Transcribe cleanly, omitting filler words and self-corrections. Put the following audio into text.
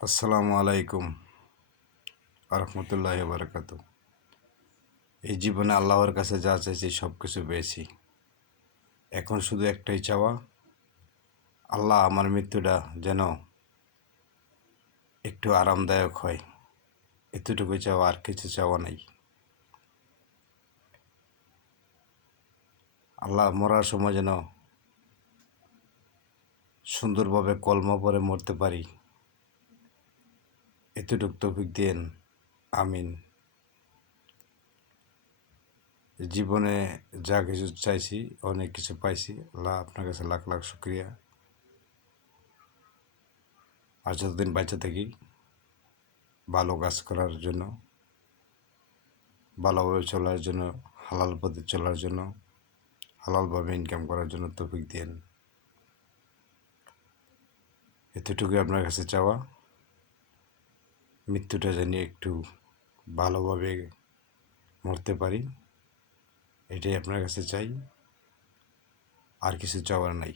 আসসালামু আলাইকুম আরহামতুল্লাহি বারাকাত। এই জীবনে আল্লাহর কাছে যা চাইছি সব কিছু পেয়েছি। এখন শুধু একটাই চাওয়া, আল্লাহ আমার মৃত্যুটা যেন একটু আরামদায়ক হয়। এতটুকু চাওয়া, আর কিছু চাওয়া নাই। আল্লাহ মরার সময় যেন সুন্দরভাবে কলমা পরে মরতে পারি, এতটুকু তৌফিক দিয়েন, আমিন। জীবনে যা কিছু চাইছি, অনেক কিছু পাইছি। আল্লাহ আপনার কাছে লাখ লাখ শুক্রিয়া। আর যতদিন বাঁচা থাকি, ভালো কাজ করার জন্য, ভালোভাবে চলার জন্য, হালাল পথে চলার জন্য, হালালভাবে ইনকাম করার জন্য তৌফিক দেন। এতটুকুই আপনার কাছে চাওয়া, মৃত্যুটা জানি একটু ভালোভাবে মরতে পারি, এটাই আপনার কাছে চাই, আর কিছু চাওয়ার নাই।